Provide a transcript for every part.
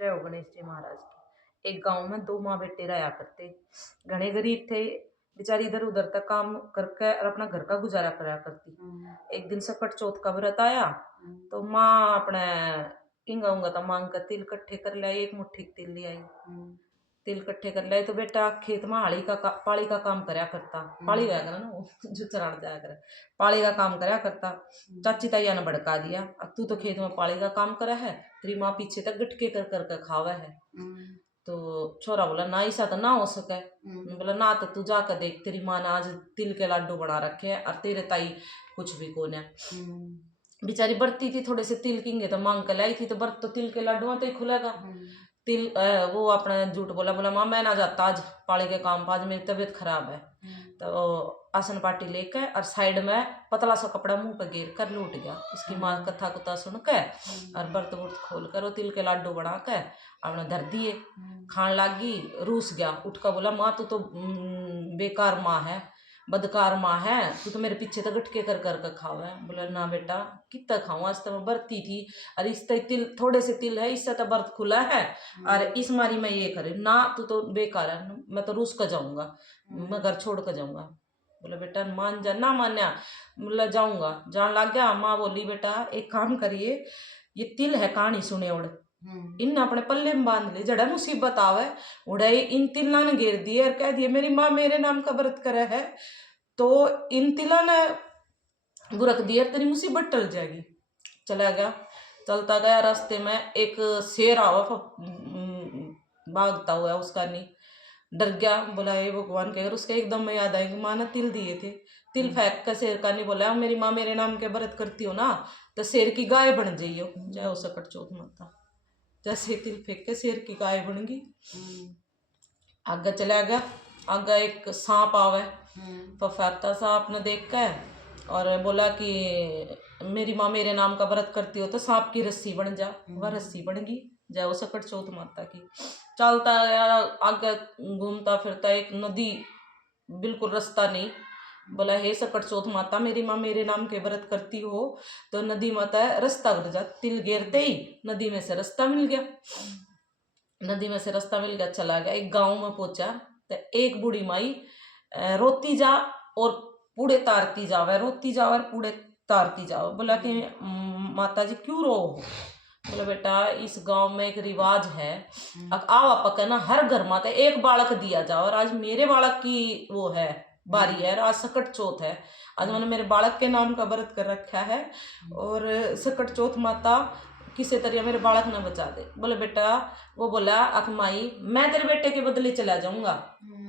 जय हो गणेश जी महाराज की। एक गांव में दो माँ बेटे रहा करते। घने गरीब थे, बेचारी इधर उधर तक काम करके और अपना घर का गुजारा करा करती। एक दिन सकट चौथ का व्रत आया तो माँ अपने इंगा उंगा तो मांग कर तिल इकट्ठे कर लाई, एक मुट्ठी तिल ले आई। तिल इकट्ठे कर लाए तो बेटा खेत में पाली का काम करया करता। पाली होया करे ना वो जो चराण जाया करे, पाली का काम करया करता। चाची ताइया ने भड़का दिया, अब तू तो खेत में पाली का काम करे है, तेरी माँ पीछे तक गटके कर करके खावे है। तो छोरा बोला ना ऐसा तो ना हो सके। बोला ना तो तू जाकर देख, तेरी माँ ने आज तिल के लाडू बना रखे है और तेरे ताई कुछ भी कोने। बेचारी बरती थी, थोड़े से तिल किंगे तो मांग कर लाई थी, तो बर्त तो तिल के लाडुआ तो ही खुलेगा। तिल वो अपना झूठ बोला, बोला माँ मैं ना जाता आज पाले के काम पर, आज मेरी तबीयत खराब है। तो आसन पार्टी लेकर और साइड में पतला सा कपड़ा मुंह पे घेर कर लूट गया। उसकी माँ कथा कुथा सुन के और बर्त बुर्त खोल कर वो तिल के लाडू बना के अपने धर दिए। खान लागी, रूस गया, उठ कर बोला माँ तू तो बेकार माँ है, बदकार माँ है, तू तो मेरे पीछे तो गटके कर कर खावे। बोला ना बेटा कितना खाऊं, आज तो मैं बरती थी और इस तिल थोड़े से तिल है, इससे तो बर्त खुला है और इस मारी मैं ये करे ना, तू तो बेकार है, मैं तो रूस कर जाऊंगा, मैं घर छोड़ कर जाऊंगा। बोला बेटा मान जा, ना मान्या। बोला जाऊंगा, जान लग गया। माँ बोली बेटा एक काम करिए, ये तिल है कहानी सुने उड़, इन अपने पल्ले में बांध ले, जड़ा मुसीबत आवे उड़े इन तिल्ला ने घेर दिए और कह दिए मेरी माँ मेरे नाम का व्रत करे है, तो इन तिला ने बुरक दिए तेरी मुसीबत टल जाएगी। चला गया, चलता गया, रास्ते में एक शेर आवा भागता हुआ, उसका नहीं डर गया। बोला हे भगवान के, अगर उसके एकदम में याद आएगी माँ ने तिल दिए थे, तिल फेंक कर शेर का नहीं बोला मेरी माँ मेरे नाम के व्रत करती हो ना तो शेर की गाय बन जाइयो। जय हो सकट चौथ माता। जैसे तिल फेंक के शेर की गाय बन गई। आगे चला गया, आगे एक सांप आवे, फफाता सांप ने देख के और बोला कि मेरी माँ मेरे नाम का व्रत करती हो तो सांप की रस्सी बन जा। वह रस्सी बन गई। जय हो सकट चौथ माता की। चलता गया, आगे घूमता फिरता एक नदी, बिल्कुल रास्ता नहीं। बोला हे सकट चौथ माता मेरी माँ मेरे नाम के व्रत करती हो तो नदी माता रास्ता बन जा। तिल घेरते ही नदी में से रास्ता मिल गया, नदी में से रास्ता मिल गया। चला गया, एक गांव में पहुंचा तो एक बूढ़ी माई रोती जा और पूड़े तारती जावे, रोती जावे और पूड़े तारती जाओ। बोला कि माता जी क्यों रो? बोला बेटा इस गांव में एक रिवाज है, अब आवा पका ना हर घर माता एक बालक दिया जाओ, और आज मेरे बालक की वो है बारी है, आज सकट चौथ है, आज मैंने मेरे बालक के नाम का व्रत कर रखा है और सकट चौथ माता किसी तरह मेरे बालक ना बचा दे। बोले बेटा, वो बोला अख माई मैं तेरे बेटे के बदले चला जाऊंगा,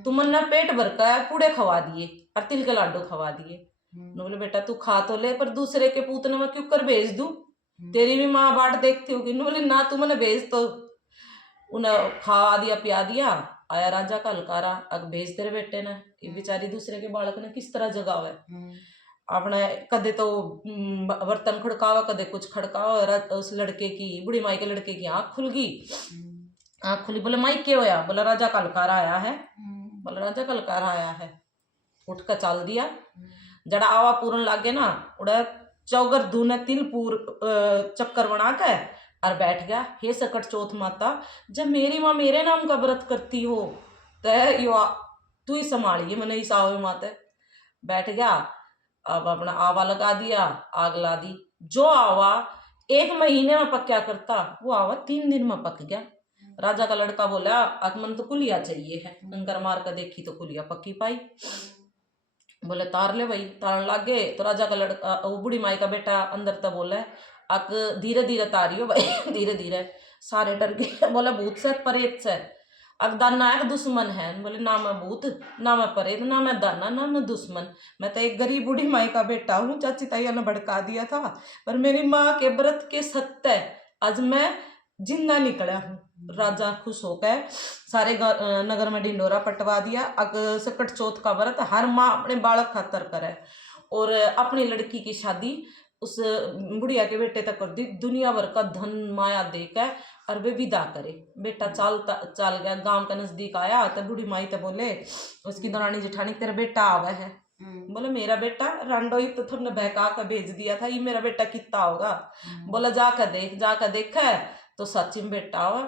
तुम ना पेट भर कर पूड़े खवा दिए और तिल के लाडू खवा दिए। बोले बेटा तू खा तो ले, पर दूसरे के पूतने में क्यों कर भेज दूं, तेरी भी माँ बाट देखती होगी। बोले ना तू मैंने भेज, तो उन्हें खा दिया पिया दिया। आया राजा का हलकारा, अग भेज तेरे बेटे ने, ये बेचारी दूसरे के बालक ने किस तरह जगावे। अपने कदे तो बर्तन खड़कावा, कदे कुछ खड़कावा। उस लड़के की, बुढ़ी माई के लड़के की आंख खुल गई, आंख खुली। बोले माई क्या होया? बोला राजा का हलकारा आया है। बोला राजा का हलकारा आया है। उठ कर चाल दिया, जड़ा आवा पूरन लागे ना उड़ा चौगर धूने तिलपुर चक्कर बना के और बैठ गया। हे सकट चौथ माता, जब मेरी माँ मेरे नाम का व्रत करती हो तो तू ही संभालिए मैंने इस आवे माते। बैठ गया, अब अपना आवा लगा दिया, आग ला दी। जो आवा 1 महीने में पक क्या करता, वो आवा 3 दिन में पक गया। राजा का लड़का बोला आगमन तो कुलिया चाहिए है, अंकर मार कर देखी तो कुलिया पक्की पाई। बोले तार ले भाई, तार लाग गए तो राजा का लड़का, वो बूढ़ी माई का बेटा अंदर तो बोला अक धीरे धीरे तारियो भाई धीरे धीरे। सारे डर गए। बोला भूत से परेत से, अक दाना एक दुश्मन है। बोले ना मैं भूत ना मैं परेत ना मैं दाना ना मैं दुश्मन, मैं तो एक गरीब बूढ़ी माई का बेटा हूँ। चाची ताइया ने भड़का दिया था, पर मेरी माँ के व्रत के सत्य आज मैं जिंदा निकला हूँ। राजा खुश हो गए, सारे नगर में ढिंडोरा पटवा दिया। अग सकट चौथ का व्रत हर माँ अपने बालक खातर करे और अपनी लड़की की शादी उस बुढ़िया के बेटे तक कर दी। दुनिया भर का धन माया देकर और वे विदा करे। बेटा चाल गया, गांव का नजदीक आया तो बूढ़ी माई तो बोले उसकी दरानी जेठानी तेरा बेटा आवा है। बोले मेरा बेटा रांडो ही तो तुमने बहका कर भेज दिया था, ये मेरा बेटा कितना होगा। बोला जाकर देख है तो सच्ची में बेटा आवा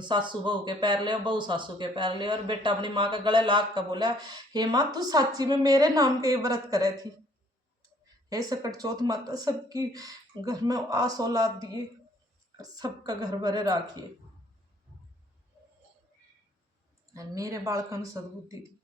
सासू बहू के पैर ले, बहू सासू के पैर ले, और बेटा अपनी माँ के गले लाग कर बोला, हे माँ तू सच्ची में मेरे नाम के व्रत करे थी। हे सकट चौथ माता सबकी घर में आस औलाद दिए, सबका घर भरे राखिए। मेरे बालकन सद्बुद्धि थी।